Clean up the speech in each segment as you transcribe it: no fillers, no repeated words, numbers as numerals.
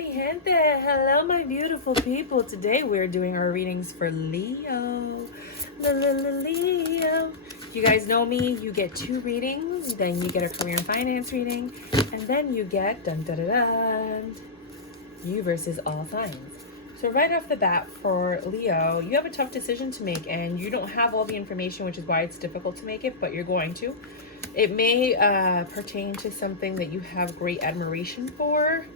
mi gente. Hello, my beautiful people. Today we're doing our readings for Leo. Leo. You guys know me. You get 2 readings. Then you get a career and finance reading. And then you get dun dun dun dun. You versus all signs. So right off the bat for Leo, you have a tough decision to make and you don't have all the information, which is why it's difficult to make it, but you're going to. It may pertain to something that you have great admiration for.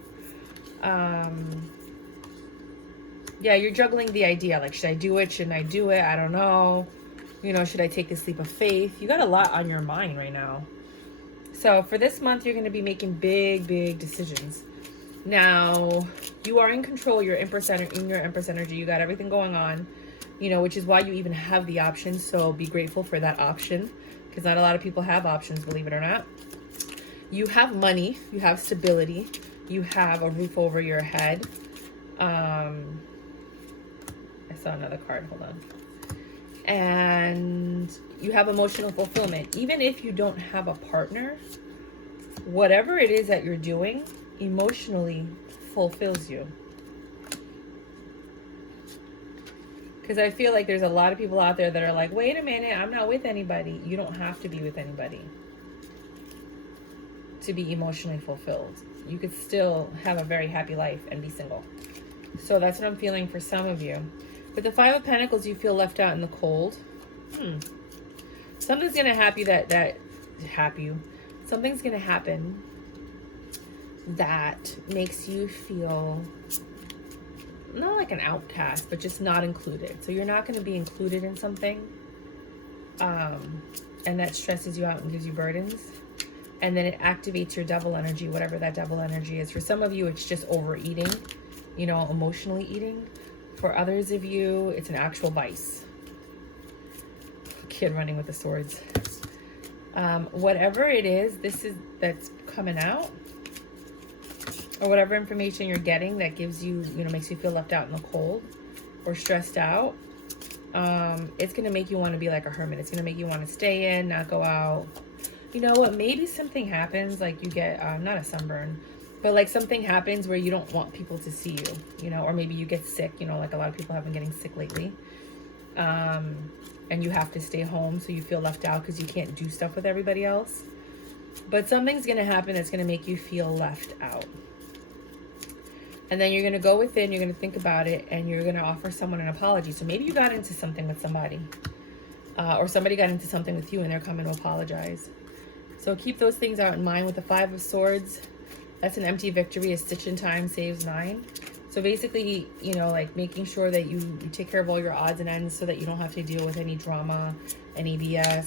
Yeah, you're juggling the idea. Like, should I do it? Shouldn't I do it? I don't know. You know, should I take this leap of faith? You got a lot on your mind right now. So for this month, you're going to be making big decisions. Now, you are in control. You're in your Empress energy. You got everything going on, you know, which is why you even have the option. So be grateful for that option, because not a lot of people have options, believe it or not. You have money. You have stability. You have a roof over your head. I saw another card. Hold on. And you have emotional fulfillment. Even if you don't have a partner, whatever it is that you're doing emotionally fulfills you. Because I feel like there's a lot of people out there that are like, wait a minute, I'm not with anybody. You don't have to be with anybody to be emotionally fulfilled. You could still have a very happy life and be single. So that's what I'm feeling for some of you. With the 5 of Pentacles, you feel left out in the cold. Something's going to something's going to happen that makes you feel not like an outcast, but just not included. So you're not going to be included in something, and that stresses you out and gives you burdens, and then it activates your devil energy, whatever that devil energy is. For some of you, it's just overeating, you know, emotionally eating. For others of you, it's an actual vice. Kid running with the swords. Whatever it is, that's coming out, or whatever information you're getting that gives you, you know, makes you feel left out in the cold or stressed out, it's going to make you want to be like a hermit. It's going to make you want to stay in, not go out. You know what? Maybe something happens, like you get, not a sunburn, but like something happens where you don't want people to see you, you know, or maybe you get sick, you know, like a lot of people have been getting sick lately. And you have to stay home, so you feel left out because you can't do stuff with everybody else. But something's going to happen that's going to make you feel left out. And then you're going to go within, you're going to think about it, and you're going to offer someone an apology. So maybe you got into something with somebody, or somebody got into something with you and they're coming to apologize. So keep those things out in mind. With the 5 of Swords, that's an empty victory. A stitch in time saves 9. So basically, you know, like making sure that you take care of all your odds and ends so that you don't have to deal with any drama, any BS,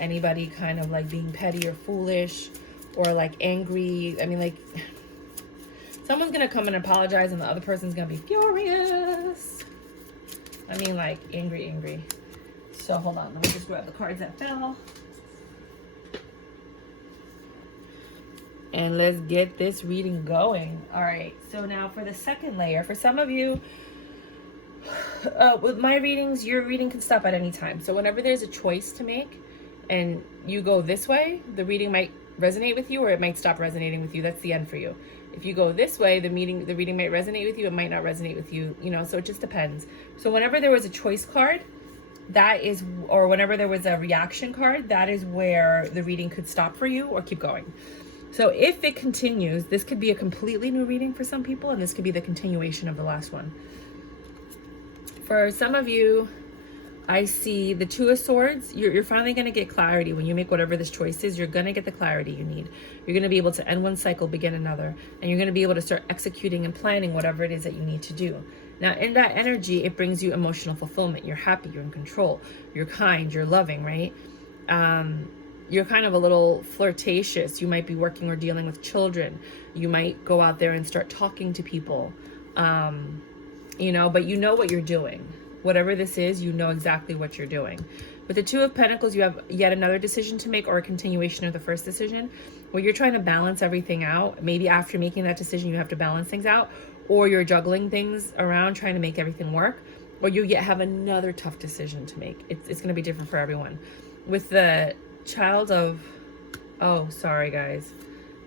anybody kind of like being petty or foolish or like angry. I mean, like, someone's going to come and apologize and the other person's going to be furious. I mean, like, angry. So hold on. Let me just grab the cards that fell. And let's get this reading going. All right. So now for the second layer, for some of you, with my readings, your reading can stop at any time. So whenever there's a choice to make and you go this way, the reading might resonate with you or it might stop resonating with you. That's the end for you. If you go this way, the reading might resonate with you. It might not resonate with you, you know, so it just depends. So whenever there was a choice card, that is, or whenever there was a reaction card, that is where the reading could stop for you or keep going. So if it continues, this could be a completely new reading for some people, and this could be the continuation of the last one. For some of you, I see the 2 of Swords. You're finally going to get clarity when you make whatever this choice is. You're going to get the clarity you need. You're going to be able to end one cycle, begin another, and you're going to be able to start executing and planning whatever it is that you need to do. Now, in that energy, it brings you emotional fulfillment. You're happy, you're in control, you're kind, you're loving, right? You're kind of a little flirtatious. You might be working or dealing with children. You might go out there and start talking to people, you know, but you know what you're doing. Whatever this is, you know exactly what you're doing. With the 2 of Pentacles, you have yet another decision to make, or a continuation of the first decision, where you're trying to balance everything out. Maybe after making that decision, you have to balance things out, or you're juggling things around, trying to make everything work, or you yet have another tough decision to make. It's going to be different for everyone. With the Child of, oh, sorry guys.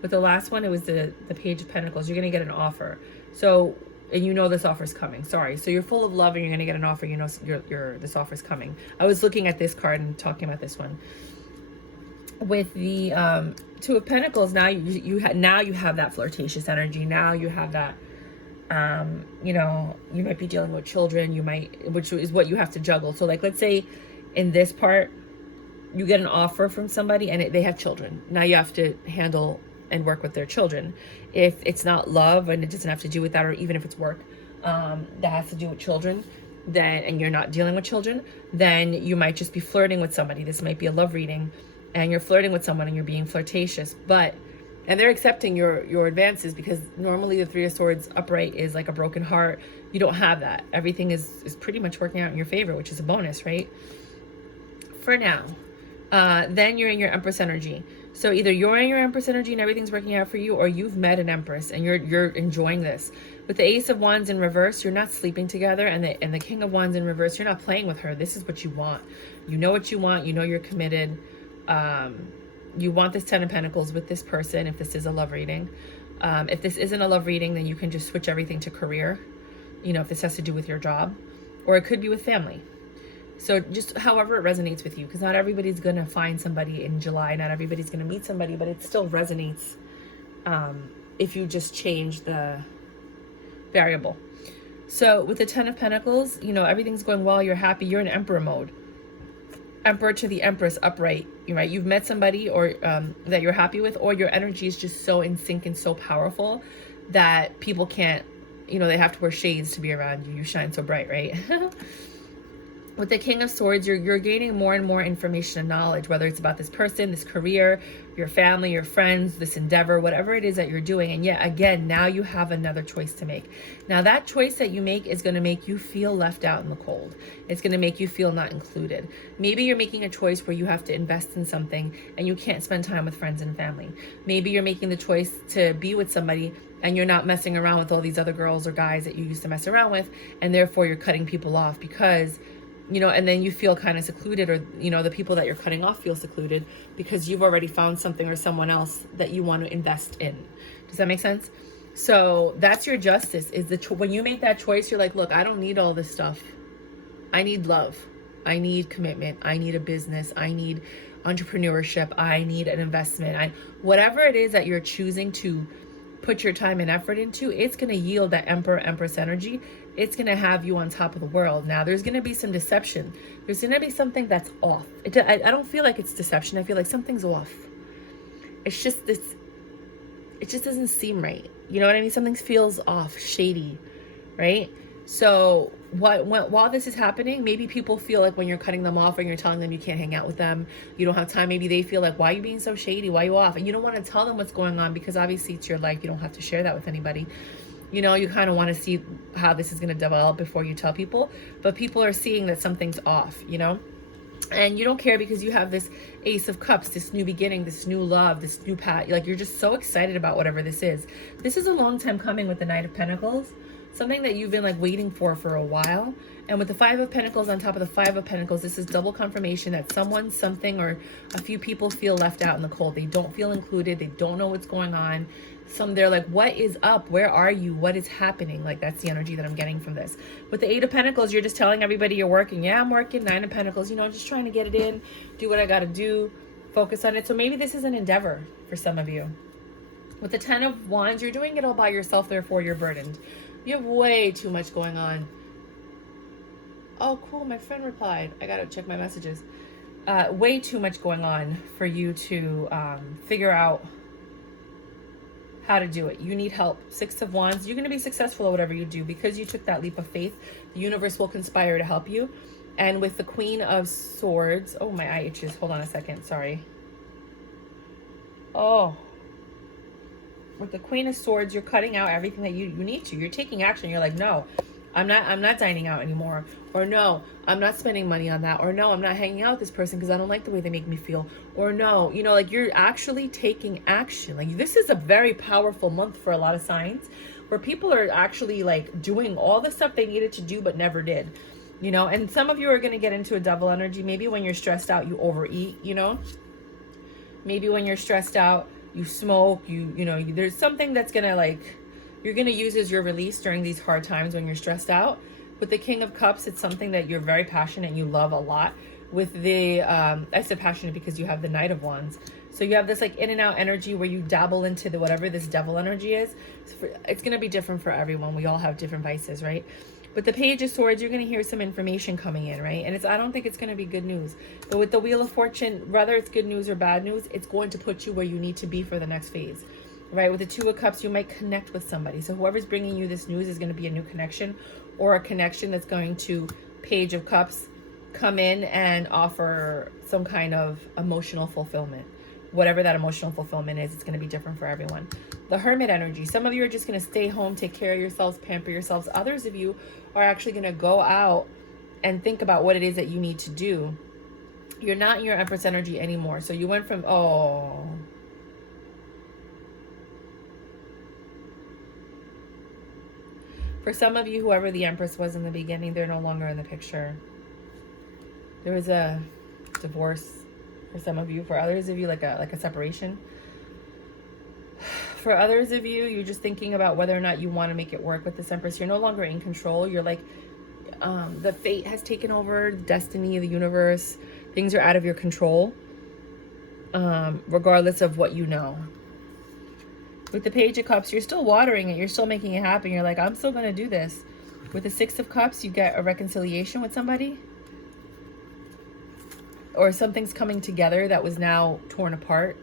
With the last one, it was the Page of Pentacles. You're going to get an offer. So, and you know this offer's coming. Sorry. So you're full of love and you're going to get an offer. You know this offer's coming. I was looking at this card and talking about this one. With the Two of Pentacles, now you have that flirtatious energy. Now you have that, you know, you might be dealing with children. Which is what you have to juggle. So like, let's say in this part, you get an offer from somebody and they have children. Now you have to handle and work with their children. If it's not love and it doesn't have to do with that, or even if it's work that has to do with children, then, and you're not dealing with children, then you might just be flirting with somebody. This might be a love reading and you're flirting with someone and you're being flirtatious, and they're accepting your advances, because normally the Three of Swords upright is like a broken heart. You don't have that. Everything is pretty much working out in your favor, which is a bonus, right? For now. Then you're in your Empress energy. So either you're in your Empress energy and everything's working out for you, or you've met an Empress and you're enjoying this. With the Ace of Wands in reverse, you're not sleeping together, and the King of Wands in reverse, you're not playing with her. This is what you want. You know what you want. You know you're committed. You want this Ten of Pentacles with this person if this is a love reading. If this isn't a love reading, then you can just switch everything to career. You know, if this has to do with your job, or it could be with family. So just however it resonates with you, because not everybody's going to find somebody in July. Not everybody's going to meet somebody, but it still resonates if you just change the variable. So with the Ten of Pentacles, you know, everything's going well. You're happy. You're in Emperor mode. Emperor to the Empress upright, right? You've met somebody or that you're happy with, or your energy is just so in sync and so powerful that people can't, you know, they have to wear shades to be around you. You shine so bright, right? With the King of Swords, you're gaining more and more information and knowledge, whether it's about this person, this career, your family, your friends, this endeavor, whatever it is that you're doing. And yet again, now you have another choice to make. Now that choice that you make is going to make you feel left out in the cold. It's going to make you feel not included. Maybe you're making a choice where you have to invest in something and you can't spend time with friends and family. Maybe you're making the choice to be with somebody and you're not messing around with all these other girls or guys that you used to mess around with, and therefore you're cutting people off because, you know, and then you feel kind of secluded, or, you know, the people that you're cutting off feel secluded because you've already found something or someone else that you want to invest in. Does that make sense? So that's your justice, is when you make that choice, you're like, look, I don't need all this stuff. I need love. I need commitment. I need a business. I need entrepreneurship. I need an investment. Whatever it is that you're choosing to put your time and effort into, it's going to yield that Emperor, Empress energy. It's going to have you on top of the world. Now, there's going to be some deception. There's going to be something that's off. I don't feel like it's deception. I feel like something's off. It's just this, it just doesn't seem right. You know what I mean? Something feels off, shady, right? So while this is happening, maybe people feel like when you're cutting them off and you're telling them you can't hang out with them, you don't have time, maybe they feel like, why are you being so shady? Why are you off? And you don't want to tell them what's going on, because obviously it's your life. You don't have to share that with anybody. You know, you kind of want to see how this is going to develop before you tell people. But people are seeing that something's off, you know? And you don't care because you have this Ace of Cups, this new beginning, this new love, this new path. Like, you're just so excited about whatever this is. This is a long time coming with the Knight of Pentacles. Something that you've been like waiting for a while. And with the Five of Pentacles on top of the Five of Pentacles, this is double confirmation that someone, something, or a few people feel left out in the cold. They don't feel included. They don't know what's going on. They're like, what is up? Where are you? What is happening? Like, that's the energy that I'm getting from this. With the Eight of Pentacles, you're just telling everybody you're working. Yeah, I'm working. Nine of Pentacles, you know, just trying to get it in, do what I got to do, focus on it. So maybe this is an endeavor for some of you. With the Ten of Wands, you're doing it all by yourself, therefore you're burdened. You have way too much going on. Oh, cool. My friend replied. I got to check my messages. Way too much going on for you to figure out how to do it. You need help. Six of Wands. You're going to be successful at whatever you do because you took that leap of faith. The universe will conspire to help you. And with the Queen of Swords. Oh, my eye itches. Hold on a second. Sorry. Oh. With the Queen of Swords, you're cutting out everything that you need to. You're taking action. You're like, no, I'm not dining out anymore. Or no, I'm not spending money on that. Or no, I'm not hanging out with this person because I don't like the way they make me feel. Or no, you know, like, you're actually taking action. Like, this is a very powerful month for a lot of signs where people are actually like doing all the stuff they needed to do but never did. You know, and some of you are going to get into a double energy. Maybe when you're stressed out, you overeat, you know. Maybe when you're stressed out, you smoke, there's something that's gonna like, you're gonna use as your release during these hard times when you're stressed out. With the King of Cups, it's something that you're very passionate and you love a lot. With the, I said passionate because you have the Knight of Wands. So you have this like in and out energy where you dabble into the whatever this devil energy is. It's going to be different for everyone. We all have different vices, right? With the Page of Swords, you're going to hear some information coming in, right? And I don't think it's going to be good news. But with the Wheel of Fortune, whether it's good news or bad news, it's going to put you where you need to be for the next phase, right? With the Two of Cups, you might connect with somebody. So whoever's bringing you this news is going to be a new connection, or a connection that's going to, Page of Cups, come in and offer some kind of emotional fulfillment. Whatever that emotional fulfillment is, it's going to be different for everyone. The Hermit energy. Some of you are just going to stay home, take care of yourselves, pamper yourselves. Others of you are actually going to go out and think about what it is that you need to do. You're not in your Empress energy anymore. So you went from, oh. For some of you, whoever the Empress was in the beginning, they're no longer in the picture. There was a divorce for some of you. For others of you, like a separation. For others of you, you're just thinking about whether or not you want to make it work with this Empress. You're no longer in control. You're like, the fate has taken over, destiny, the universe. Things are out of your control, regardless of what you know. With the Page of Cups, you're still watering it. You're still making it happen. You're like, I'm still going to do this. With the Six of Cups, you get a reconciliation with somebody. Or something's coming together that was now torn apart.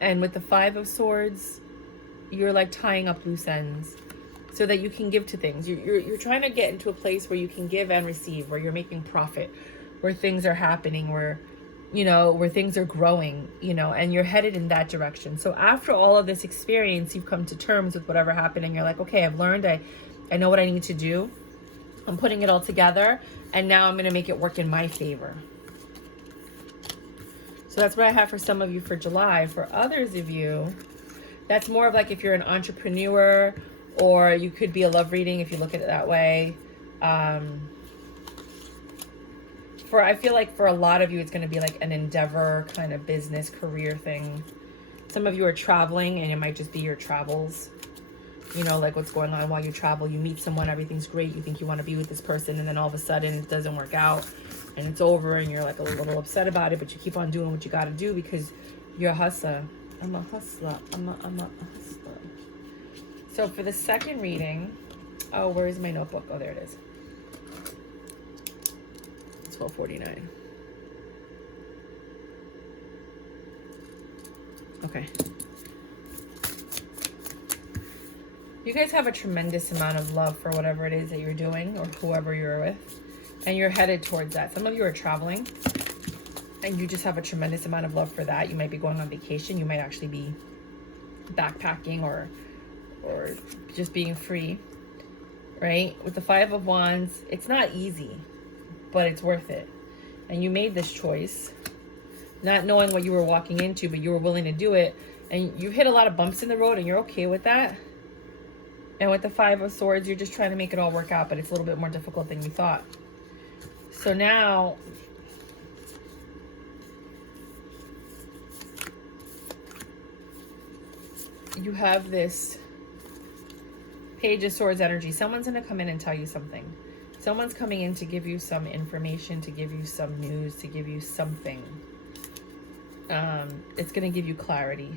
And with the Five of Swords, you're like tying up loose ends so that you can give to things. You're trying to get into a place where you can give and receive, where you're making profit, where things are happening, where things are growing, and you're headed in that direction. So after all of this experience, you've come to terms with whatever happened, and you're like, okay, I've learned, I know what I need to do. I'm putting it all together, and now I'm going to make it work in my favor. So that's what I have for some of you for July. For others of you, that's more of like if you're an entrepreneur, or you could be a love reading if you look at it that way. I feel like for a lot of you, it's going to be like an endeavor kind of business career thing. Some of you are traveling, and it might just be your travels. Like what's going on while you travel. You meet someone, everything's great. You think you want to be with this person, and then all of a sudden it doesn't work out. And it's over, and you're like a little upset about it, but you keep on doing what you got to do because you're a hustler. I'm a hustler. I'm a hustler. So for the second reading, oh, where's my notebook? Oh, there it is. 12:49. Okay. You guys have a tremendous amount of love for whatever it is that you're doing or whoever you're with. And you're headed towards that. Some of you are traveling and you just have a tremendous amount of love for that. You might be going on vacation. You might actually be backpacking or just being free, right? With the Five of Wands, it's not easy, but it's worth it. And you made this choice, not knowing what you were walking into, but you were willing to do it. And you hit a lot of bumps in the road, and you're okay with that. And with the Five of Swords, you're just trying to make it all work out, but it's a little bit more difficult than you thought. So now, you have this Page of Swords energy. Someone's going to come in and tell you something. Someone's coming in to give you some information, to give you some news, to give you something. It's going to give you clarity.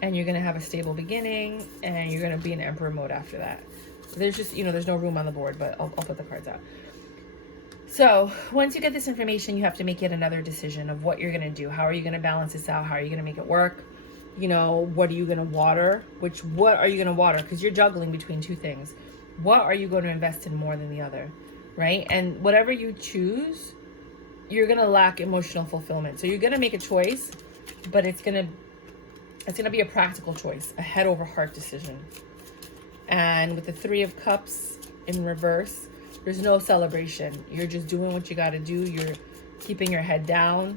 And you're going to have a stable beginning, and you're going to be in Emperor mode after that. There's just, there's no room on the board, but I'll put the cards out. So once you get this information, you have to make yet another decision of what you're going to do. How are you going to balance this out? How are you going to make it work? What are you going to water? What are you going to water? Because you're juggling between two things. What are you going to invest in more than the other, right? And whatever you choose, you're going to lack emotional fulfillment. So you're going to make a choice, but it's going to be a practical choice, a head over heart decision. And with the Three of Cups in reverse, there's no celebration. You're just doing what you got to do. You're keeping your head down.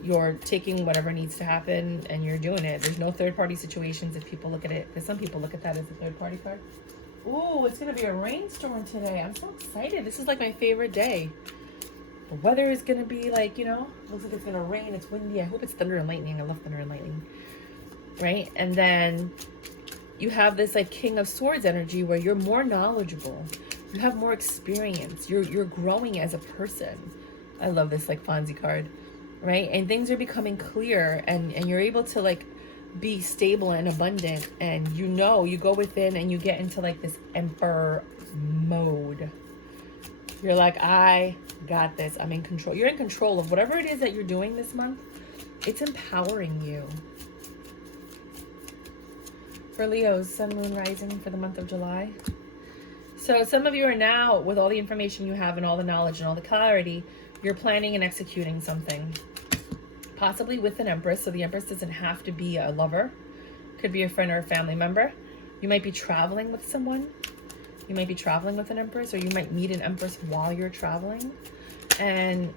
You're taking whatever needs to happen, and you're doing it. There's no third-party situations if people look at it, because some people look at that as a third-party card. Ooh, it's going to be a rainstorm today. I'm so excited. This is like my favorite day. The weather is going to be like, you know, looks like it's going to rain. It's windy. I hope it's thunder and lightning. I love thunder and lightning. Right? And then you have this like King of Swords energy where you're more knowledgeable. You have more experience. You're growing as a person. I love this like Fonzie card. Right? And things are becoming clear, and you're able to like be stable and abundant, and you know, you go within and you get into like this emperor mode. You're like, I got this. I'm in control. You're in control of whatever it is that you're doing this month. It's empowering you. For Leo's Sun, Moon, Rising for the month of July. So some of you are now, with all the information you have and all the knowledge and all the clarity, you're planning and executing something. Possibly with an Empress. So the Empress doesn't have to be a lover. Could be a friend or a family member. You might be traveling with someone. You might be traveling with an Empress, or you might meet an Empress while you're traveling. And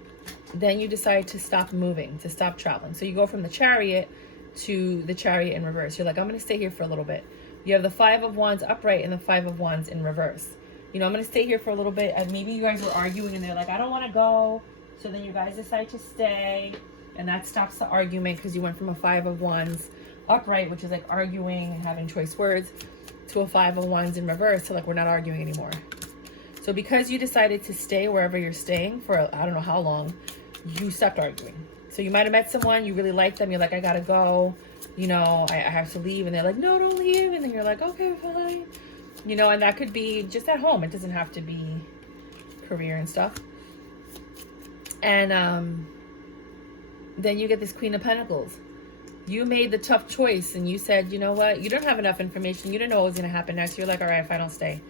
then you decide to stop moving, to stop traveling. So you go from the Chariot to the Chariot in reverse. You're like, I'm going to stay here for a little bit. You have the Five of Wands upright and the Five of Wands in reverse. You know, I'm going to stay here for a little bit. And maybe you guys were arguing and they're like, I don't want to go. So then you guys decide to stay. And that stops the argument because you went from a Five of Wands upright, which is like arguing and having choice words, to a Five of Wands in reverse. So like, we're not arguing anymore. So because you decided to stay wherever you're staying for, I don't know how long, you stopped arguing. So you might have met someone, you really like them, you're like, I gotta go, you know, I have to leave. And they're like, no, don't leave. And then you're like, okay, fine. You know, and that could be just at home. It doesn't have to be career and stuff. And then you get this Queen of Pentacles. You made the tough choice and you said, you know what, you don't have enough information. You don't know what was going to happen next. You're like, all right, fine, I'll stay.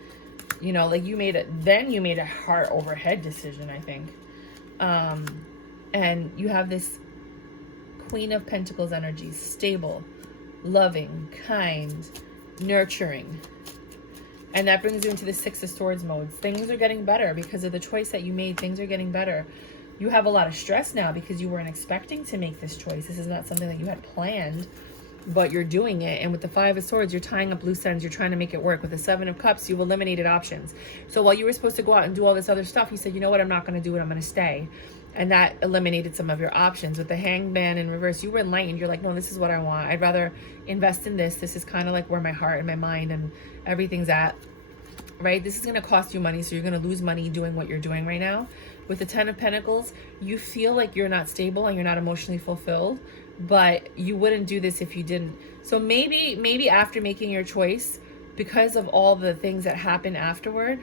You know, like you made it, then you made a heart over head decision, I think. And you have this Queen of Pentacles energy, stable, loving, kind, nurturing. And that brings you into the Six of Swords mode. Things are getting better because of the choice that you made. Things are getting better. You have a lot of stress now because you weren't expecting to make this choice. This is not something that you had planned, but you're doing it. And with the Five of Swords, you're tying up loose ends. You're trying to make it work. With the Seven of Cups, you've eliminated options. So while you were supposed to go out and do all this other stuff, you said, you know what, I'm not going to do it. I'm going to stay. And that eliminated some of your options. With the Hangman in reverse, you were enlightened. You're like, no, this is what I want. I'd rather invest in this. This is kind of like where my heart and my mind and everything's at, right? This is going to cost you money. So you're going to lose money doing what you're doing right now. With the Ten of Pentacles, you feel like you're not stable and you're not emotionally fulfilled, but you wouldn't do this if you didn't. So maybe after making your choice, because of all the things that happen afterward,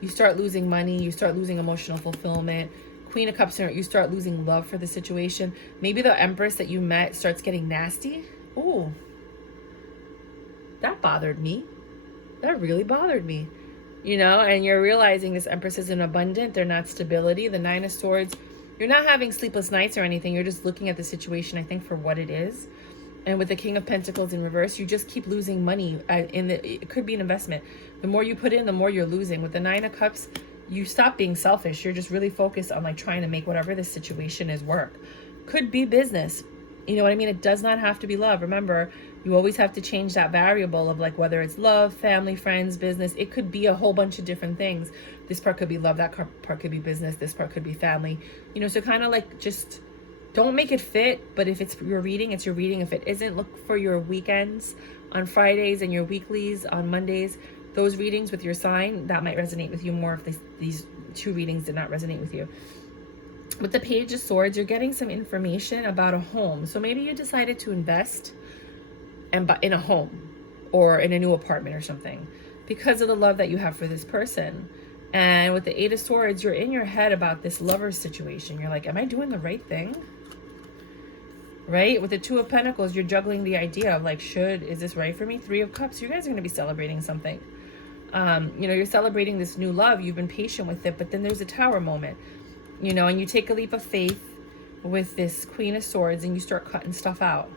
you start losing money, you start losing emotional fulfillment. Queen of Cups, you start losing love for the situation. Maybe the Empress that you met starts getting nasty. Ooh, that bothered me. That really bothered me. You know, and you're realizing this Empress isn't abundant. They're not stability. The Nine of Swords, you're not having sleepless nights or anything. You're just looking at the situation, I think, for what it is. And with the King of Pentacles in reverse, you just keep losing money. It could be an investment. The more you put in, the more you're losing. With the Nine of Cups, you stop being selfish. You're just really focused on like trying to make whatever this situation is work. Could be business. You know what I mean? It does not have to be love. Remember, you always have to change that variable of like whether it's love, family, friends, business. It could be a whole bunch of different things. This part could be love, that part could be business, this part could be family. You know, so kind of like just don't make it fit. But if it's your reading, it's your reading. If it isn't, look for your weekends on Fridays and your weeklies on Mondays. Those readings with your sign, that might resonate with you more if these two readings did not resonate with you. With the Page of Swords, you're getting some information about a home. So maybe you decided to invest in a home or in a new apartment or something because of the love that you have for this person. And with the Eight of Swords, you're in your head about this lover situation. You're like, am I doing the right thing? Right? With the Two of Pentacles, you're juggling the idea of like, is this right for me? Three of Cups, you guys are going to be celebrating something. You know, you're celebrating this new love. You've been patient with it, but then there's a Tower moment, you know, and you take a leap of faith with this Queen of Swords and you start cutting stuff out.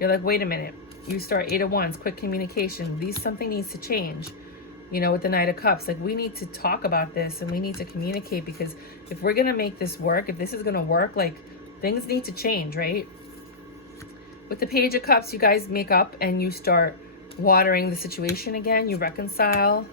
You're like, wait a minute. You start Eight of Wands, quick communication. Something needs to change. You know, with the Knight of Cups, like we need to talk about this and we need to communicate, because if we're going to make this work, if this is going to work, like things need to change, right? With the Page of Cups, you guys make up and you start watering the situation again. You reconcile.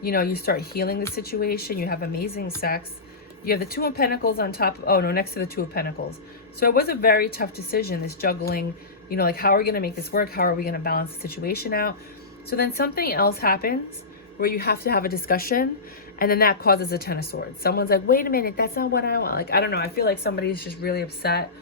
You know, you start healing the situation. You have amazing sex. You have the Two of Pentacles on top. Oh, no, next to the Two of Pentacles. So it was a very tough decision, this juggling, you know, like, how are we going to make this work? How are we going to balance the situation out? So then something else happens where you have to have a discussion, and then that causes a Ten of Swords. Someone's like, wait a minute, that's not what I want. Like, I don't know. I feel like somebody's just really upset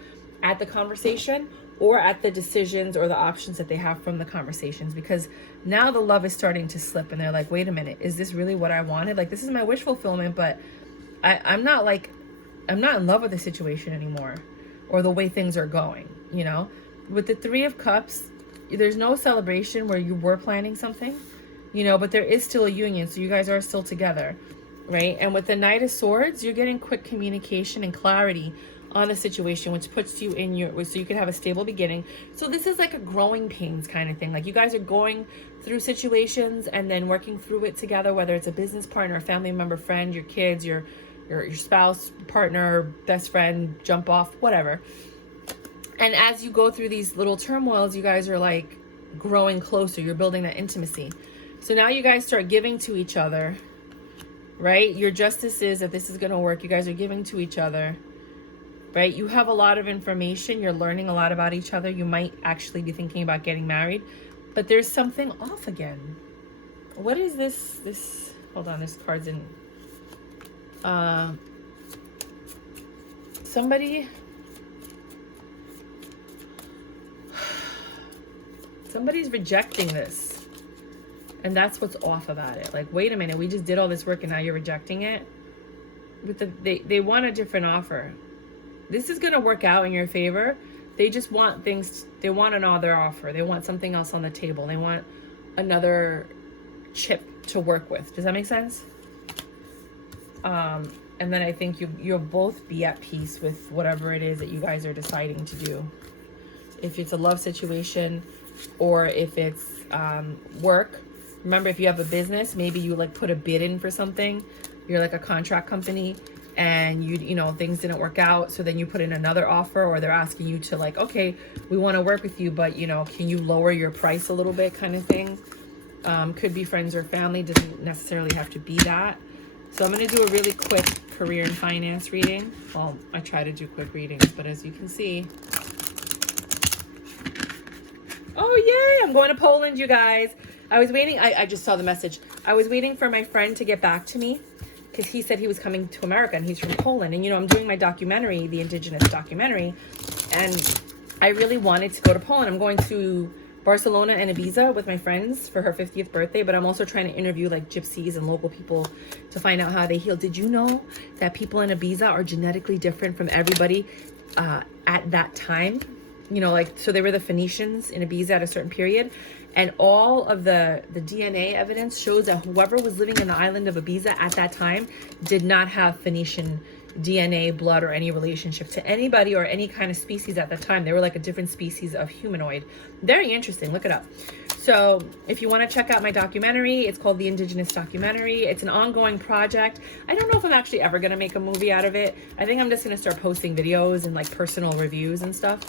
at the conversation or at the decisions or the options that they have from the conversations, because now the love is starting to slip and they're like, wait a minute, is this really what I wanted? Like, this is my wish fulfillment, but I'm not in love with the situation anymore, or the way things are going, you know? With the Three of Cups, there's no celebration where you were planning something, you know, but there is still a union. So you guys are still together, right? And with the Knight of Swords, you're getting quick communication and clarity on the situation, which puts you in your, so you can have a stable beginning. So this is like a growing pains kind of thing. Like, you guys are going through situations and then working through it together, whether it's a business partner, a family member, friend, your kids, your spouse, partner, best friend, jump off, whatever. And as you go through these little turmoils, you guys are like growing closer. You're building that intimacy. So now you guys start giving to each other, right? Your justice is that this is going to work. You guys are giving to each other, right? You have a lot of information. You're learning a lot about each other. You might actually be thinking about getting married, but there's something off again. What is this? Hold on, this card's in. Somebody's rejecting this, and that's what's off about it. Like, wait a minute, we just did all this work and now you're rejecting it. With they want a different offer. This is going to work out in your favor. They just want things. They want another offer. They want something else on the table. They want another chip to work with. Does that make sense? And then I think you'll both be at peace with whatever it is that you guys are deciding to do. If it's a love situation or if it's work. Remember, if you have a business, maybe you like put a bid in for something. You're like a contract company and you know, things didn't work out. So then you put in another offer, or they're asking you to like, okay, we want to work with you, but you know, can you lower your price a little bit kind of thing. Could be friends or family. Doesn't necessarily have to be that. So I'm going to do a really quick career and finance reading. Well, I try to do quick readings, but as you can see. Oh, yay! I'm going to Poland, you guys. I was waiting. I just saw the message. I was waiting for my friend to get back to me because he said he was coming to America and he's from Poland. And, you know, I'm doing my documentary, the Indigenous documentary, and I really wanted to go to Poland. I'm going to Barcelona and Ibiza with my friends for her 50th birthday, but I'm also trying to interview like gypsies and local people to find out how they heal. Did you know that people in Ibiza are genetically different from everybody at that time? You know, like, so they were the Phoenicians in Ibiza at a certain period, and all of the DNA evidence shows that whoever was living in the island of Ibiza at that time did not have Phoenician DNA, blood, or any relationship to anybody or any kind of species at the time. They were like a different species of humanoid. Very interesting. Look it up. So if you want to check out my documentary, it's called The Indigenous Documentary. It's an ongoing project. I don't know if I'm actually ever going to make a movie out of it. I think I'm just going to start posting videos and like personal reviews and stuff.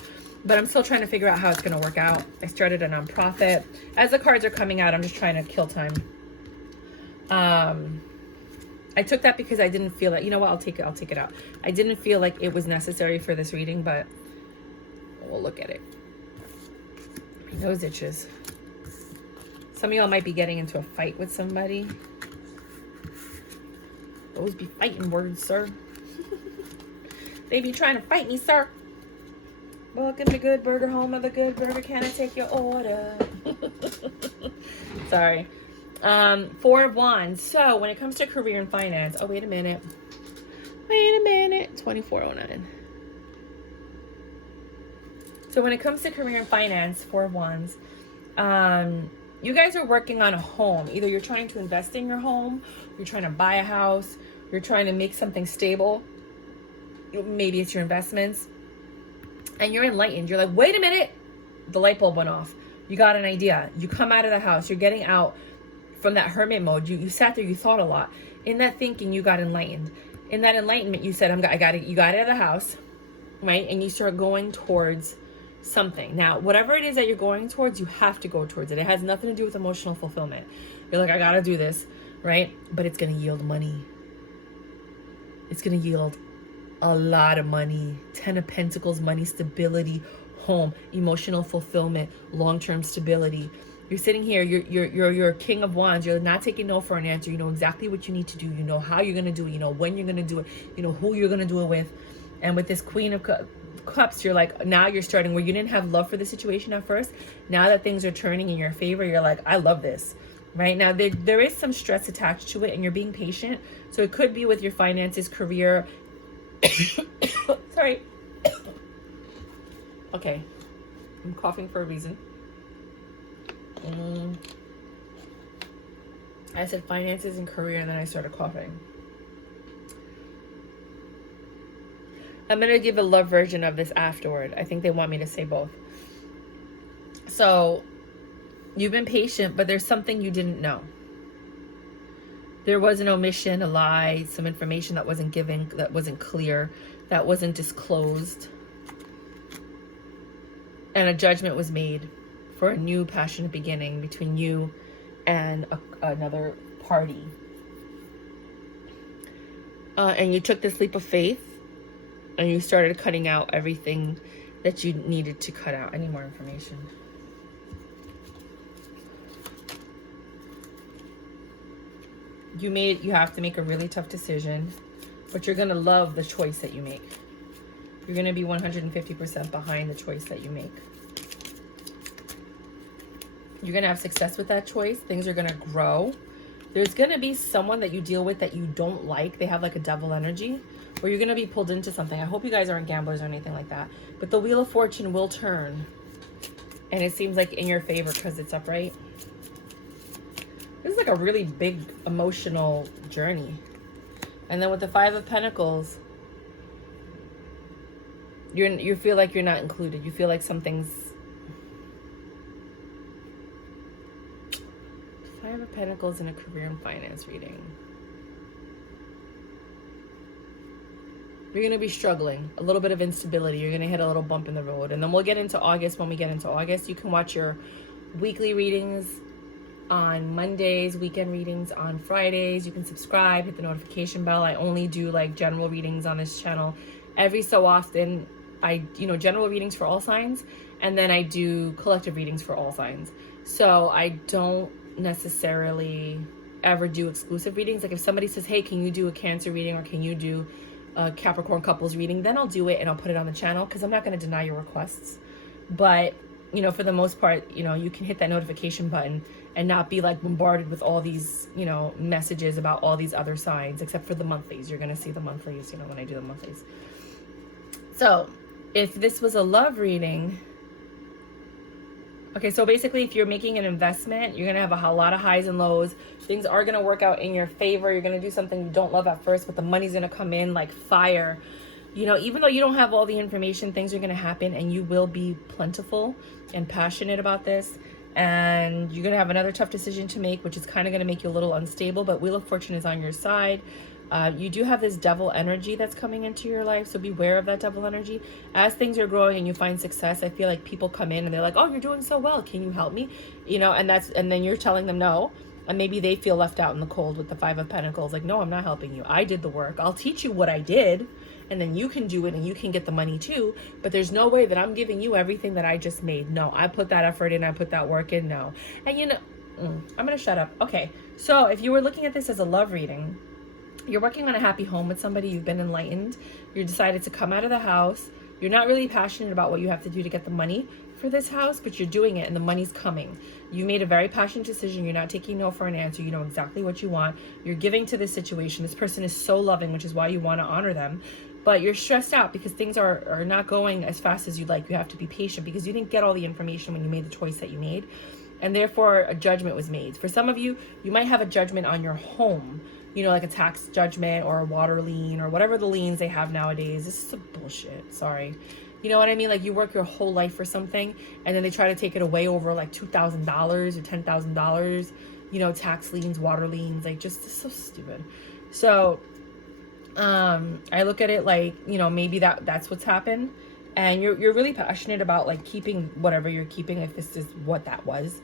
But I'm still trying to figure out how it's going to work out. I started a nonprofit. As the cards are coming out, I'm just trying to kill time. I took that because I didn't feel that, you know what, I'll take it out. I didn't feel like it was necessary for this reading, but we'll look at it. My nose itches. Some of y'all might be getting into a fight with somebody. Those be fighting words, sir. They be trying to fight me, sir. Welcome to Good Burger, home of the Good Burger. Can I take your order? Sorry. Four of Wands. So when it comes to career and finance, oh, wait a minute. 2409. So when it comes to career and finance, Four of Wands, you guys are working on a home. Either you're trying to invest in your home, you're trying to buy a house, you're trying to make something stable. Maybe it's your investments. And you're enlightened. You're like, wait a minute. The light bulb went off. You got an idea. You come out of the house. You're getting out from that hermit mode. You sat there. You thought a lot. In that thinking, you got enlightened. In that enlightenment, you said, you got out of the house, right? And you start going towards something. Now, whatever it is that you're going towards, you have to go towards it. It has nothing to do with emotional fulfillment. You're like, I got to do this, right? But it's going to yield money. It's going to yield a lot of money. 10 of Pentacles, money, stability, home, emotional fulfillment, long-term stability. You're sitting here, you're a King of Wands. You're not taking no for an answer. You know exactly what you need to do. You know how you're going to do it. You know when you're going to do it. You know who you're going to do it with. And with this Queen of Cups, you're like, now you're starting where you didn't have love for the situation at first. Now that things are turning in your favor, you're like, I love this. Right now, there is some stress attached to it, and you're being patient. So it could be with your finances, career. Sorry. Okay. I'm coughing for a reason. I said finances and career, and then I started coughing. I'm going to give a love version of this afterward. I think they want me to say both. So, you've been patient, but there's something you didn't know. There was an omission, a lie, some information that wasn't given, that wasn't clear, that wasn't disclosed. And a judgment was made for a new passionate beginning between you and another party. And you took this leap of faith and you started cutting out everything that you needed to cut out. I need more information. You have to make a really tough decision, but you're going to love the choice that you make. You're going to be 150% behind the choice that you make. You're going to have success with that choice. Things are going to grow. There's going to be someone that you deal with that you don't like. They have like a devil energy, or you're going to be pulled into something. I hope you guys aren't gamblers or anything like that. But the Wheel of Fortune will turn. And it seems like in your favor because it's upright. This is like a really big emotional journey. And then with the Five of Pentacles, you feel like you're not included. You feel like something's... Five of Pentacles in a career and finance reading. You're going to be struggling. A little bit of instability. You're going to hit a little bump in the road. And then we'll get into August. When we get into August, you can watch your weekly readings on Mondays, weekend readings on Fridays. You can subscribe, hit the notification bell. I only do like general readings on this channel. Every so often, general readings for all signs, and then I do collective readings for all signs. So I don't necessarily ever do exclusive readings. Like if somebody says, hey, can you do a Cancer reading, or can you do a Capricorn couples reading, then I'll do it and I'll put it on the channel, because I'm not going to deny your requests. But for the most part, you can hit that notification button and not be like bombarded with all these, messages about all these other signs, except for the monthlies. You're going to see the monthlies, when I do the monthlies. So if this was a love reading, okay, so basically if you're making an investment, you're going to have a lot of highs and lows. Things are going to work out in your favor. You're going to do something you don't love at first, but the money's going to come in like fire. Even though you don't have all the information, things are going to happen, and you will be plentiful and passionate about this. And you're going to have another tough decision to make, which is kind of going to make you a little unstable, but Wheel of Fortune is on your side. You do have this devil energy that's coming into your life, so beware of that devil energy. As things are growing and you find success, I feel like people come in and they're like, oh, you're doing so well, can you help me? And then you're telling them no, and maybe they feel left out in the cold with the Five of Pentacles. Like, no, I'm not helping you. I did the work. I'll teach you what I did, and then you can do it and you can get the money too. But there's no way that I'm giving you everything that I just made. No, I put that effort in. I put that work in. No. And I'm going to shut up. Okay. So if you were looking at this as a love reading, you're working on a happy home with somebody. You've been enlightened. You decided to come out of the house. You're not really passionate about what you have to do to get the money for this house, but you're doing it and the money's coming. You made a very passionate decision. You're not taking no for an answer. You know exactly what you want. You're giving to this situation. This person is so loving, which is why you want to honor them. But you're stressed out because things are not going as fast as you'd like. You have to be patient because you didn't get all the information when you made the choice that you made. And therefore, a judgment was made. For some of you, you might have a judgment on your home. Like a tax judgment or a water lien or whatever the liens they have nowadays. This is some bullshit. Sorry. You know what I mean? Like you work your whole life for something and then they try to take it away over like $2,000 or $10,000. Tax liens, water liens, like just so stupid. So I look at it like, maybe that's what's happened. And you're really passionate about like keeping whatever you're keeping, if this is what that was.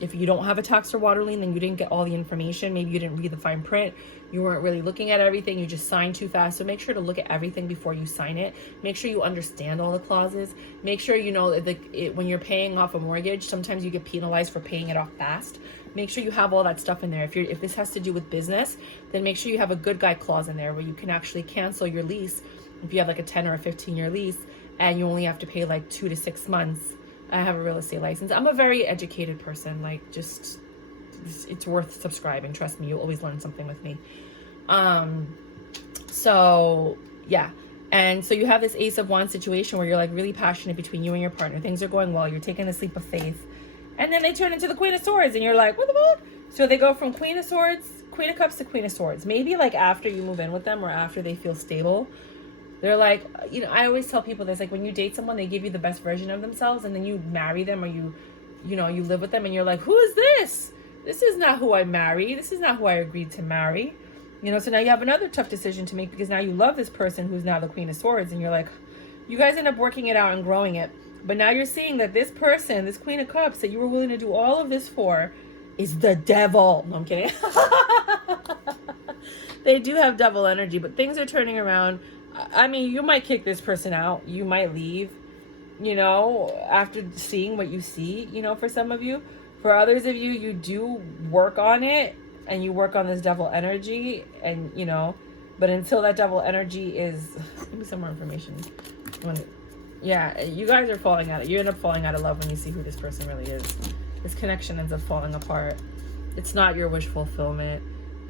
If you don't have a tax or water lien, then you didn't get all the information. Maybe you didn't read the fine print. You weren't really looking at everything. You just signed too fast. So make sure to look at everything before you sign it. Make sure you understand all the clauses. Make sure you know that when you're paying off a mortgage, sometimes you get penalized for paying it off fast. Make sure you have all that stuff in there. If this has to do with business, then make sure you have a good guy clause in there where you can actually cancel your lease if you have like a 10 or a 15-year lease and you only have to pay like 2 to 6 months. I have a real estate license. I'm a very educated person. Like, just, it's worth subscribing. Trust me, you'll always learn something with me. So yeah. And so you have this Ace of Wands situation where you're like really passionate between you and your partner. Things are going well. You're taking a leap of faith. And then they turn into the Queen of Swords and you're like, what the fuck? So they go from Queen of Swords, Queen of Cups to Queen of Swords. Maybe like after you move in with them or after they feel stable. They're like, you know, I always tell people this, like when you date someone, they give you the best version of themselves and then you marry them or you live with them and you're like, who is this? This is not who I married. This is not who I agreed to marry. You know, so now you have another tough decision to make because now you love this person who's now the Queen of Swords and you're like, you guys end up working it out and growing it. But now you're seeing that this person, this Queen of Cups that you were willing to do all of this for is the devil. No, I'm kidding. They do have devil energy, but things are turning around. I mean, you might kick this person out. You might leave, you know, after seeing what you see, you know, for some of you. For others of you, you do work on it and you work on this devil energy and, you know, but until that devil energy is, give me some more information. Yeah, you guys are falling out. You end up falling out of love when you see who this person really is. This connection ends up falling apart. It's not your wish fulfillment.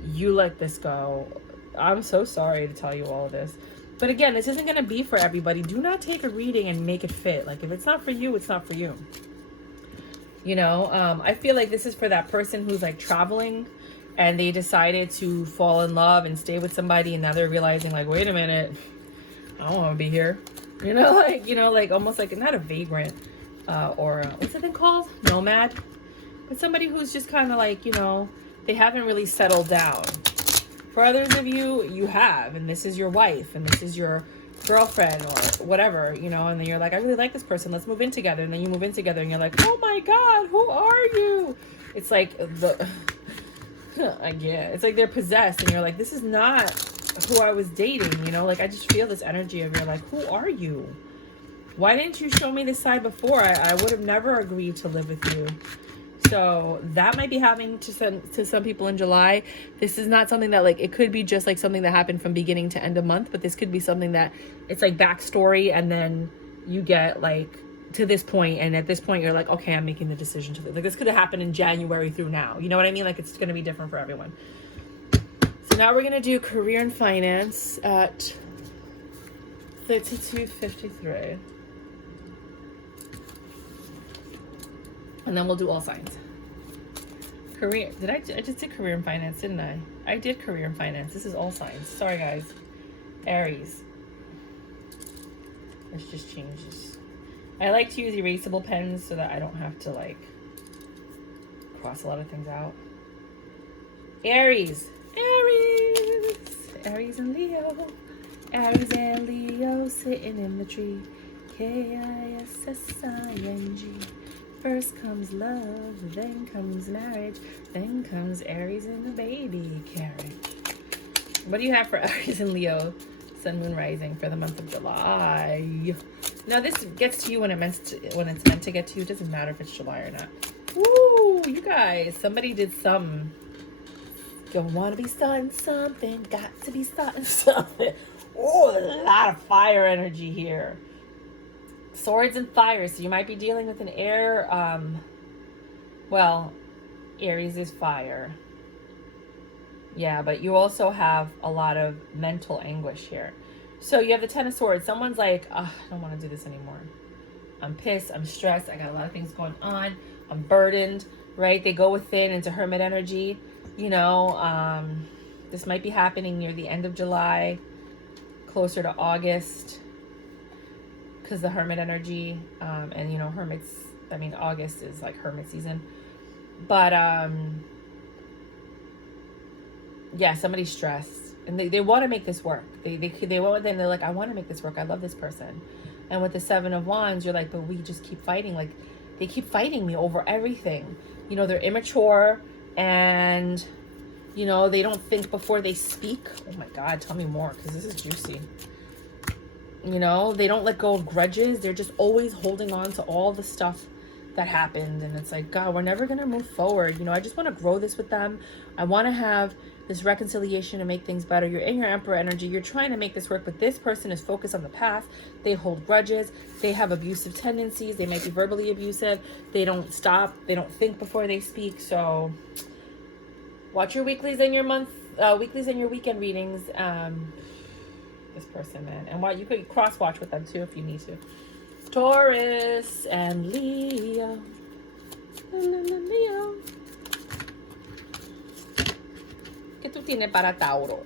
You let this go. I'm so sorry to tell you all of this. But again, this isn't going to be for everybody. Do not take a reading and make it fit. Like, if it's not for you, it's not for you. You know, I feel like this is for that person who's like traveling and they decided to fall in love and stay with somebody. And now they're realizing like, wait a minute, I don't want to be here. You know, like almost like not a vagrant or what's that thing called? Nomad. But somebody who's just kind of like, you know, they haven't really settled down. For others of you, you have, and this is your wife, and this is your girlfriend or whatever, you know, and then you're like, I really like this person, let's move in together. And then you move in together and you're like, oh my God, who are you? It's like it's like they're possessed and you're like, this is not who I was dating, you know, like I just feel this energy of you're like, who are you? Why didn't you show me this side before? I would have never agreed to live with you. So that might be happening to some people in July. This is not something that like, it could be just like something that happened from beginning to end of month, but this could be something that it's like backstory. And then you get like to this point, and at this point you're like, okay, I'm making the decision to live. Like this could have happened in January through now. You know what I mean? Like it's going to be different for everyone. So now we're going to do career and finance at 3253. And then we'll do all signs. Career. I just did career and finance, didn't I? I did career and finance. This is all signs. Sorry, guys. Aries. Let's just change this. I like to use erasable pens so that I don't have to, like, cross a lot of things out. Aries. Aries. Aries and Leo. Aries and Leo sitting in the tree. K-I-S-S-I-N-G. First comes love, then comes marriage, then comes Aries and the baby carriage. What do you have for Aries and Leo, Sun, Moon, Rising for the month of July? Now this gets to you when it's meant to get to you. It doesn't matter if it's July or not. Woo, you guys, somebody did some. Don't want to be starting something, got to be starting something. Oh, a lot of fire energy here. Swords and fire, so you might be dealing with an air, well, Aries is fire. Yeah, but you also have a lot of mental anguish here. So you have the Ten of Swords. Someone's like, I don't want to do this anymore. I'm pissed, I'm stressed, I got a lot of things going on, I'm burdened, right? They go within into hermit energy, you know, this might be happening near the end of July, closer to August. Because the hermit energy, and you know, hermits, I mean, August is like hermit season. But, yeah, somebody's stressed. And they want to make this work. They want, then they're like, I want to make this work. I love this person. And with the Seven of Wands, you're like, but we just keep fighting. Like, they keep fighting me over everything. You know, they're immature and, you know, they don't think before they speak. Oh my God, tell me more, because this is juicy. You know, they don't let go of grudges. They're just always holding on to all the stuff that happened. And it's like, God, we're never going to move forward. You know, I just want to grow this with them. I want to have this reconciliation to make things better. You're in your Emperor energy. You're trying to make this work, but this person is focused on the past. They hold grudges. They have abusive tendencies. They might be verbally abusive. They don't stop. They don't think before they speak. So watch your weeklies and your weeklies and your weekend readings. This person, man. And what you could cross watch with them too if you need to. Taurus and Leo. Leo. ¿Qué tú tienes para Tauro?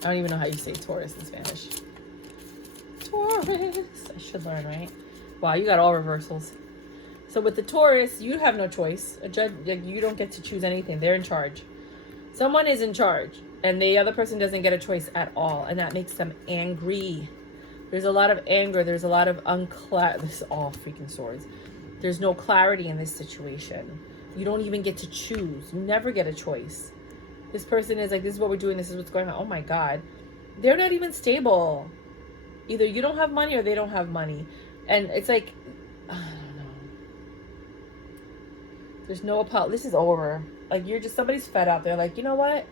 I don't even know how you say Taurus in Spanish. Taurus. I should learn, right? Wow, you got all reversals. So with the Taurus, you have no choice. A judge, you don't get to choose anything. They're in charge. Someone is in charge, and the other person doesn't get a choice at all, and that makes them angry. There's a lot of anger. There's a lot of this is all freaking swords. There's no clarity in this situation. You don't even get to choose. You never get a choice. This person is like, this is what we're doing. This is what's going on. Oh my God. They're not even stable. Either you don't have money or they don't have money. And it's like, I don't know. There's no apology. This is over. Like, you're just, somebody's fed up. They're like, you know what?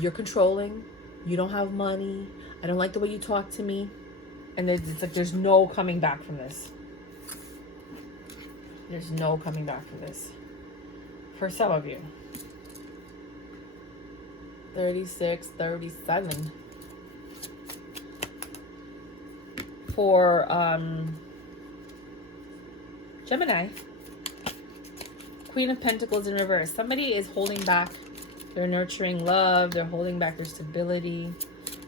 You're controlling. You don't have money. I don't like the way you talk to me. And it's like, there's no coming back from this. There's no coming back from this. For some of you. 36, 37. For Gemini. Queen of Pentacles in reverse. Somebody is holding back their nurturing love. They're holding back their stability.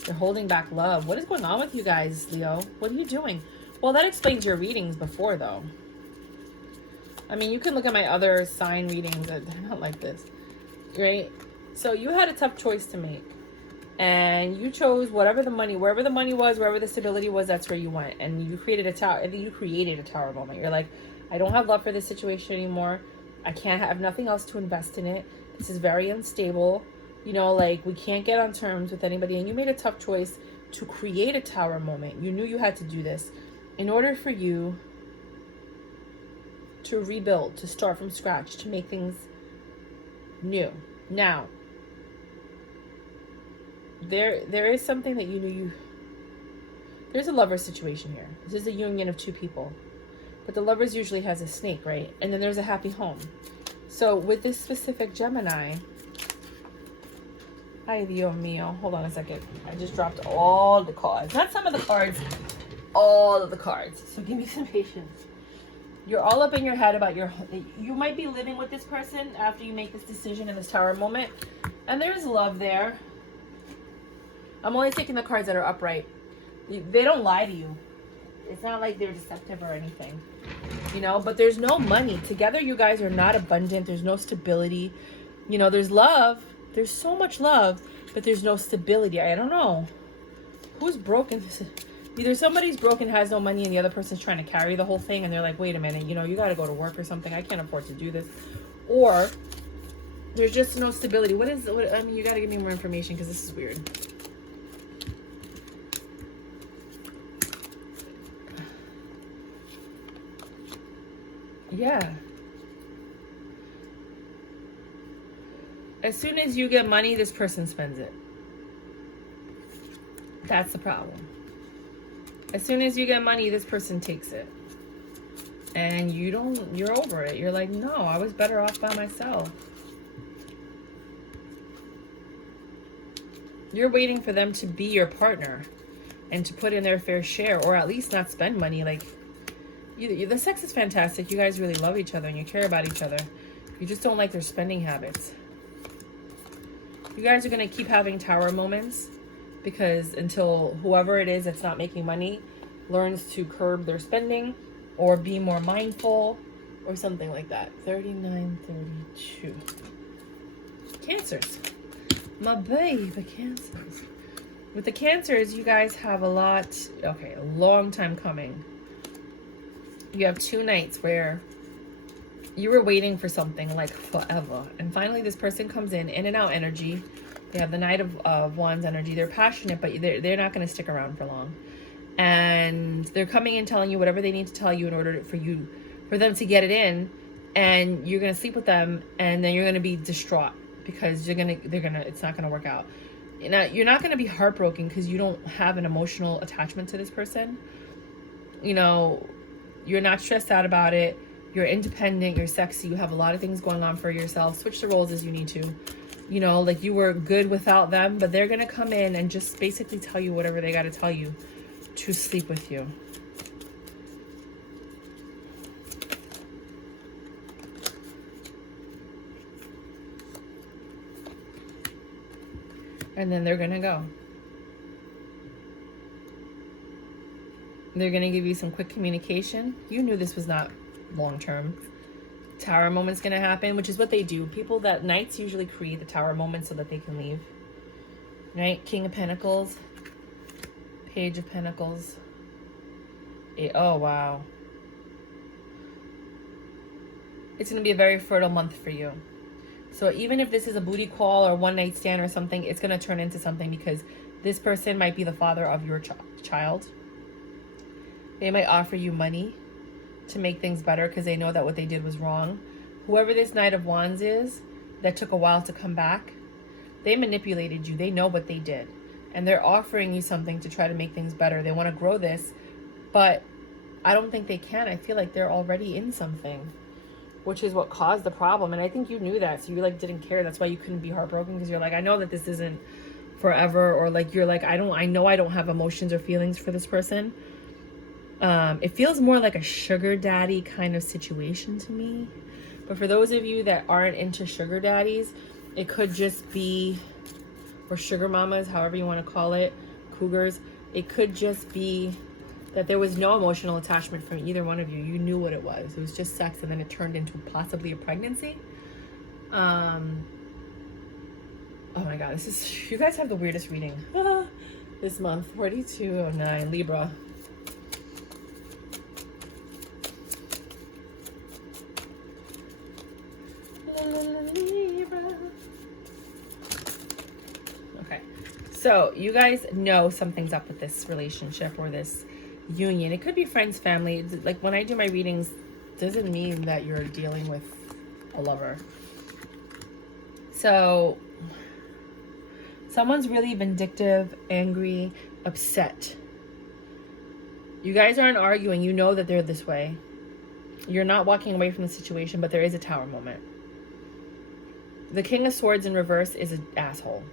They're holding back love. What is going on with you guys, Leo? What are you doing? Well, that explains your readings before, though. I mean, you can look at my other sign readings. They're not like this, right? So you had a tough choice to make. And you chose whatever the money, wherever the money was, wherever the stability was, that's where you went. And you created a tower. I think you created a tower moment. You're like, I don't have love for this situation anymore. I can't have nothing else to invest in it. This is very unstable. You know, like, we can't get on terms with anybody. And you made a tough choice to create a tower moment. You knew you had to do this in order for you to rebuild, to start from scratch, to make things new. Now, there is something that you knew there's a lover situation here. This is a union of two people. But the lovers usually has a snake, right? And then there's a happy home. So with this specific Gemini, ay Dios mío, hold on a second. I just dropped all the cards. Not some of the cards, all of the cards. So give me some patience. You're all up in your head about you might be living with this person after you make this decision in this tower moment. And there's love there. I'm only taking the cards that are upright. They don't lie to you. It's not like they're deceptive or anything, you know, but there's no money. Together, you guys are not abundant. There's no stability. You know, there's love. There's so much love, but there's no stability. I don't know. Who's broken? Either somebody's broken, has no money, and the other person's trying to carry the whole thing, and they're like, wait a minute, you know, you got to go to work or something. I can't afford to do this. Or there's just no stability. I mean, you got to give me more information because this is weird. Yeah. As soon as you get money, this person spends it. That's the problem. As soon as you get money, this person takes it. And you're over it. You're like, no, I was better off by myself. You're waiting for them to be your partner and to put in their fair share, or at least not spend money. Like, the sex is fantastic. You guys really love each other and you care about each other. You just don't like their spending habits. You guys are going to keep having tower moments because until whoever it is that's not making money learns to curb their spending or be more mindful or something like that. 39, 32. Cancers. My baby, Cancers. With the Cancers, you guys have a lot, okay, a long time coming. You have 2 nights where you were waiting for something like forever. And finally this person comes in and out energy. They have the Knight of Wands energy. They're passionate, but they're not going to stick around for long. And they're coming in telling you whatever they need to tell you in order for them to get it in. And you're going to sleep with them, and then you're going to be distraught because it's not going to work out. You're not going to be heartbroken because you don't have an emotional attachment to this person. You know, you're not stressed out about it. You're independent, you're sexy, you have a lot of things going on for yourself. Switch the roles as you need to. You know, like you were good without them, but they're going to come in and just basically tell you whatever they got to tell you to sleep with you. And then they're going to go. They're going to give you some quick communication. You knew this was not long-term. Tower moment's going to happen, which is what they do. Knights usually create the tower moment so that they can leave. Right? King of Pentacles. Page of Pentacles. Oh, wow. It's going to be a very fertile month for you. So even if this is a booty call or one night stand or something, it's going to turn into something because this person might be the father of your child. They might offer you money to make things better because they know that what they did was wrong. Whoever this Knight of Wands is that took a while to come back, they manipulated you. They know what they did. And they're offering you something to try to make things better. They want to grow this, but I don't think they can. I feel like they're already in something, which is what caused the problem. And I think you knew that, so you like didn't care. That's why you couldn't be heartbroken, because you're like, I know that this isn't forever, or like you're like, I know I don't have emotions or feelings for this person. It feels more like a sugar daddy kind of situation to me. But for those of you that aren't into sugar daddies, it could just be, or sugar mamas, however you want to call it, cougars, it could just be that there was no emotional attachment from either one of you. You knew what it was. It was just sex, and then it turned into possibly a pregnancy. Oh my God, you guys have the weirdest reading this month. 4209, Libra. Okay, so you guys know something's up with this relationship or this union. It could be friends, family. Like when I do my readings, doesn't mean that you're dealing with a lover. So someone's really vindictive, angry, upset. You guys aren't arguing. You know that they're this way. You're not walking away from the situation, but there is a tower moment. The King of Swords in reverse is an asshole.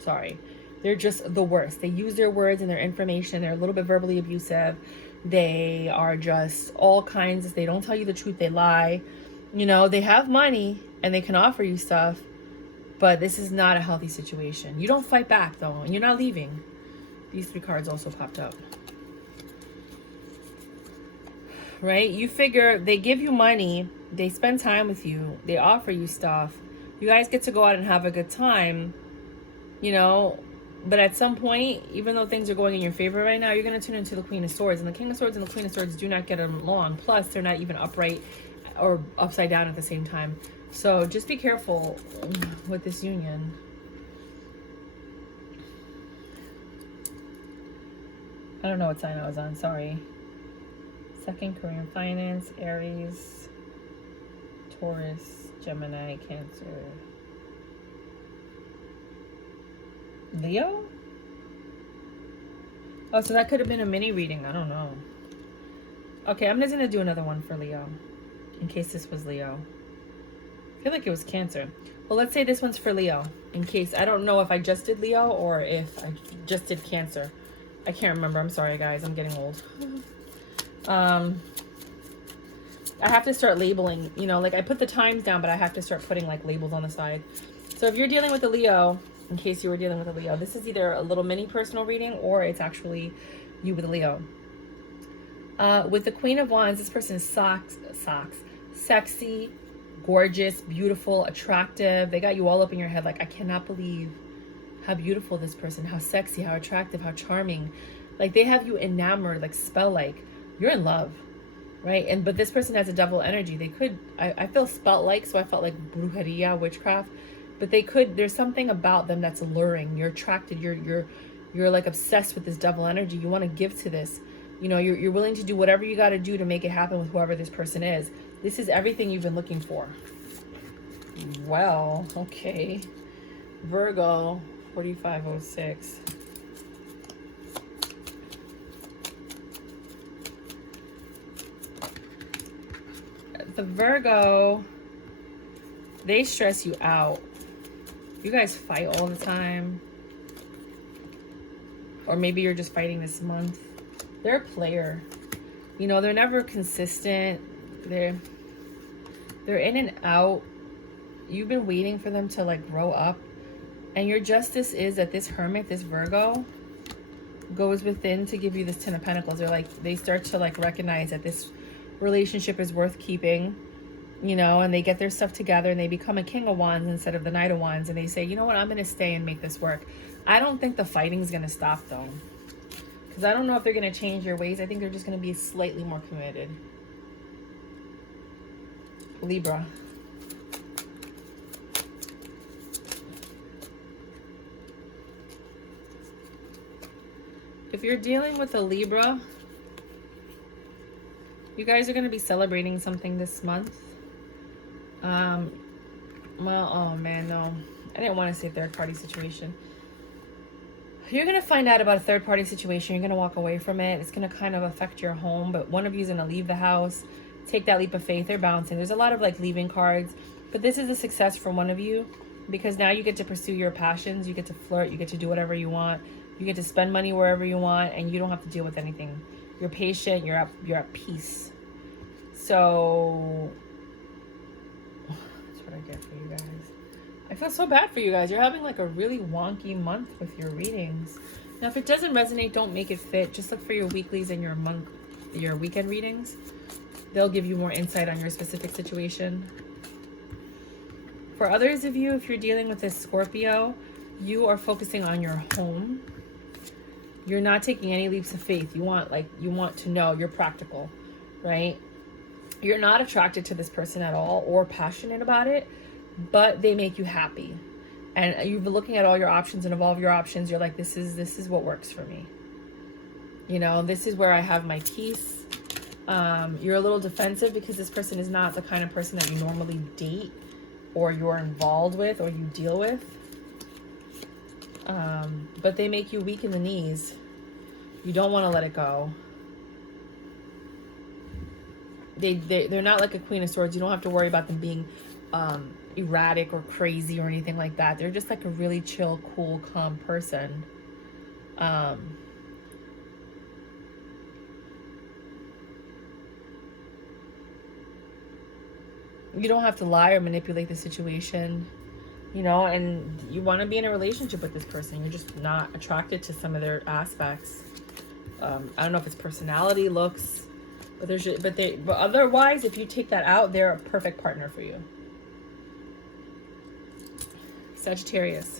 Sorry. They're just the worst. They use their words and their information. They're a little bit verbally abusive. They are just all kinds. They don't tell you the truth. They lie. You know, they have money and they can offer you stuff, but this is not a healthy situation. You don't fight back though, and you're not leaving. These 3 cards also popped up. Right? You figure they give you money. They spend time with you. They offer you stuff. You guys get to go out and have a good time, you know, but at some point, even though things are going in your favor right now, you're going to turn into the Queen of Swords. And the King of Swords and the Queen of Swords do not get along. Plus, they're not even upright or upside down at the same time. So just be careful with this union. I don't know what sign I was on. Sorry. Second, Korean finance, Aries, Taurus, Gemini, Cancer, Leo? Oh, so that could have been a mini reading. I don't know. Okay, I'm just going to do another one for Leo, in case this was Leo. I feel like it was Cancer. Well, let's say this one's for Leo, in case. I don't know if I just did Leo or if I just did Cancer. I can't remember. I'm sorry, guys. I'm getting old. I have to start labeling, you know, like I put the times down, but I have to start putting like labels on the side. So if you're dealing with a Leo, in case you were dealing with a Leo, this is either a little mini personal reading or it's actually you with a Leo. With the Queen of Wands, this person is sexy, gorgeous, beautiful, attractive. They got you all up in your head. Like, I cannot believe how beautiful this person, how sexy, how attractive, how charming. Like they have you enamored, like spell-like. You're in love. right? And but this person has a double energy. They could, I feel spelt like, so I felt like brujeria, witchcraft, but they could, there's something about them that's alluring. You're attracted, you're like obsessed with this double energy. You want to give to this. You know, you're willing to do whatever you got to do to make it happen with whoever this person is. This is everything you've been looking for. Well, okay. Virgo, 4506. The Virgo, they stress you out. You guys fight all the time. Or maybe you're just fighting this month. They're a player. You know, they're never consistent. They're in and out. You've been waiting for them to like grow up. And your justice is that this Hermit, this Virgo, goes within to give you this Ten of Pentacles. They're like, they start to like recognize that this relationship is worth keeping, you know, and they get their stuff together and they become a King of Wands instead of the Knight of Wands. And they say, you know what, I'm going to stay and make this work. I don't think the fighting is going to stop though. Because I don't know if they're going to change their ways. I think they're just going to be slightly more committed. Libra. If you're dealing with a Libra, you guys are going to be celebrating something this month. Well, oh man, no. I didn't want to say third party situation. You're going to find out about a third party situation. You're going to walk away from it. It's going to kind of affect your home, but one of you is going to leave the house. Take that leap of faith. They're bouncing. There's a lot of like leaving cards, but this is a success for one of you because now you get to pursue your passions. You get to flirt. You get to do whatever you want. You get to spend money wherever you want, and you don't have to deal with anything. You're patient. You're at peace. So that's what I get for you guys. I feel so bad for you guys. You're having like a really wonky month with your readings. Now, if it doesn't resonate, don't make it fit. Just look for your weeklies and your weekend readings. They'll give you more insight on your specific situation. For others of you, if you're dealing with this Scorpio, you are focusing on your home. You're not taking any leaps of faith. You want to know. You're practical, right? You're not attracted to this person at all or passionate about it, but they make you happy. And you've been looking at all your options, and of all of your options, you're like, this is what works for me. You know, this is where I have my peace. You're a little defensive because this person is not the kind of person that you normally date or you're involved with or you deal with. But they make you weak in the knees. You don't want to let it go. They're not like a Queen of Swords. You don't have to worry about them being erratic or crazy or anything like that. They're just like a really chill, cool, calm person. You don't have to lie or manipulate the situation, you know, and you want to be in a relationship with this person. You're just not attracted to some of their aspects. I don't know if it's personality, looks, but otherwise, if you take that out, they're a perfect partner for you. Sagittarius.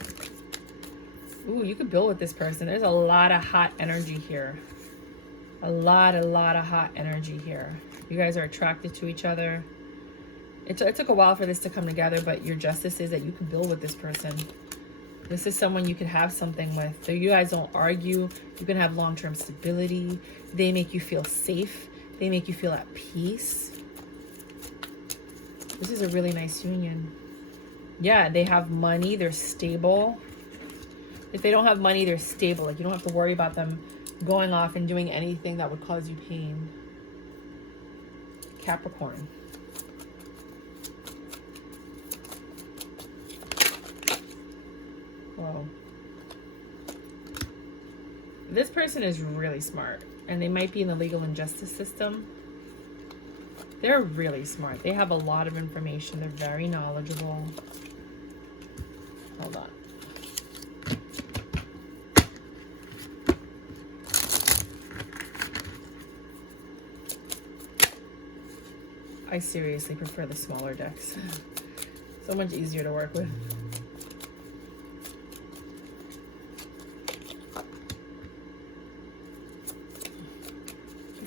Ooh, you could build with this person. There's a lot of hot energy here. A lot of hot energy here. You guys are attracted to each other. It took a while for this to come together, but your justice is that you can build with this person. This is someone you could have something with. So you guys don't argue. You can have long-term stability. They make you feel safe. They make you feel at peace. This is a really nice union. Yeah, they have money. They're stable. If they don't have money, they're stable. Like, you don't have to worry about them going off and doing anything that would cause you pain. Capricorn. Whoa. This person is really smart, and they might be in the legal and justice system. They're really smart. They have a lot of information. They're very knowledgeable. Hold on. I seriously prefer the smaller decks. So much easier to work with.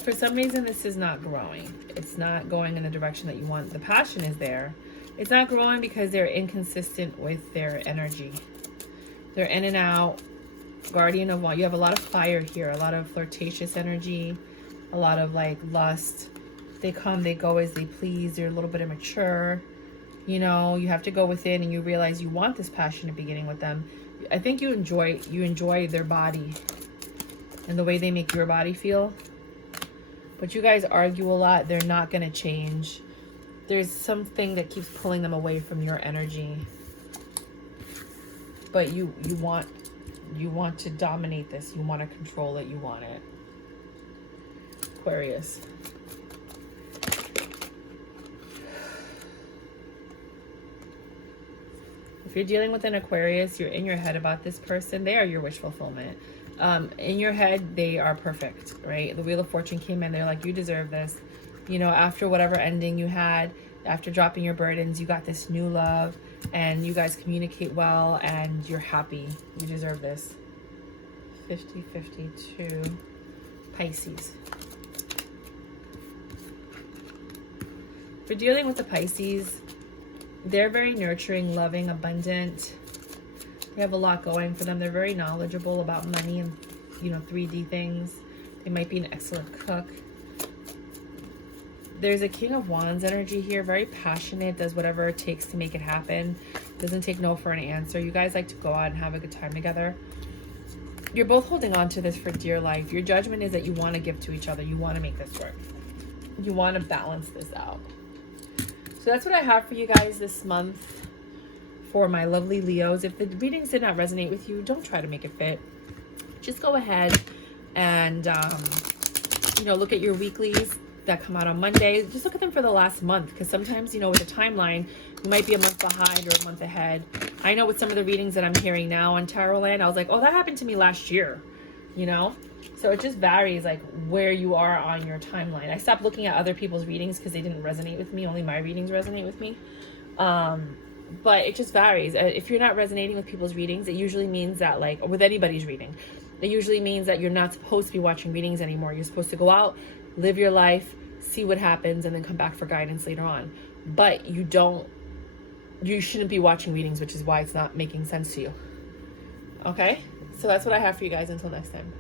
for some reason, this is not growing. It's not going in the direction that you want. The passion is there. It's not growing because they're inconsistent with their energy. They're in and out. Guardian of Wands. You have a lot of fire here, a lot of flirtatious energy, a lot of like lust. They come, they go as they please. They're a little bit immature. You know, you have to go within and you realize you want this passionate beginning with them. I think you enjoy their body and the way they make your body feel. But you guys argue a lot. They're not going to change. There's something that keeps pulling them away from your energy. But you want to dominate this. You want to control it. You want it. Aquarius. If you're dealing with an Aquarius, you're in your head about this person. They are your wish fulfillment. In your head, they are perfect, right? The Wheel of Fortune came in. They're like, you deserve this. You know, after whatever ending you had, after dropping your burdens, you got this new love and you guys communicate well and you're happy. You deserve this. 50-52 Pisces. If you're dealing with the Pisces, they're very nurturing, loving, abundant. They have a lot going for them. They're very knowledgeable about money and, you know, 3D things. They might be an excellent cook. There's a King of Wands energy here. Very passionate, does whatever it takes to make it happen. Doesn't take no for an answer. You guys like to go out and have a good time together. You're both holding on to this for dear life. Your judgment is that you want to give to each other. You want to make this work. You want to balance this out. So that's what I have for you guys this month for my lovely Leos. If the readings did not resonate with you, don't try to make it fit. Just go ahead and, you know, look at your weeklies that come out on Monday. Just look at them for the last month, because sometimes, you know, with a timeline, you might be a month behind or a month ahead. I know with some of the readings that I'm hearing now on Tarot Land, I was like, oh, that happened to me last year, you know? So it just varies, like, where you are on your timeline. I stopped looking at other people's readings because they didn't resonate with me. Only my readings resonate with me. But it just varies. If you're not resonating with people's readings, it usually means that, like, with anybody's reading, it usually means that you're not supposed to be watching readings anymore. You're supposed to go out, live your life, see what happens, and then come back for guidance later on. But you shouldn't be watching readings, which is why it's not making sense to you. Okay? So that's what I have for you guys. Until next time.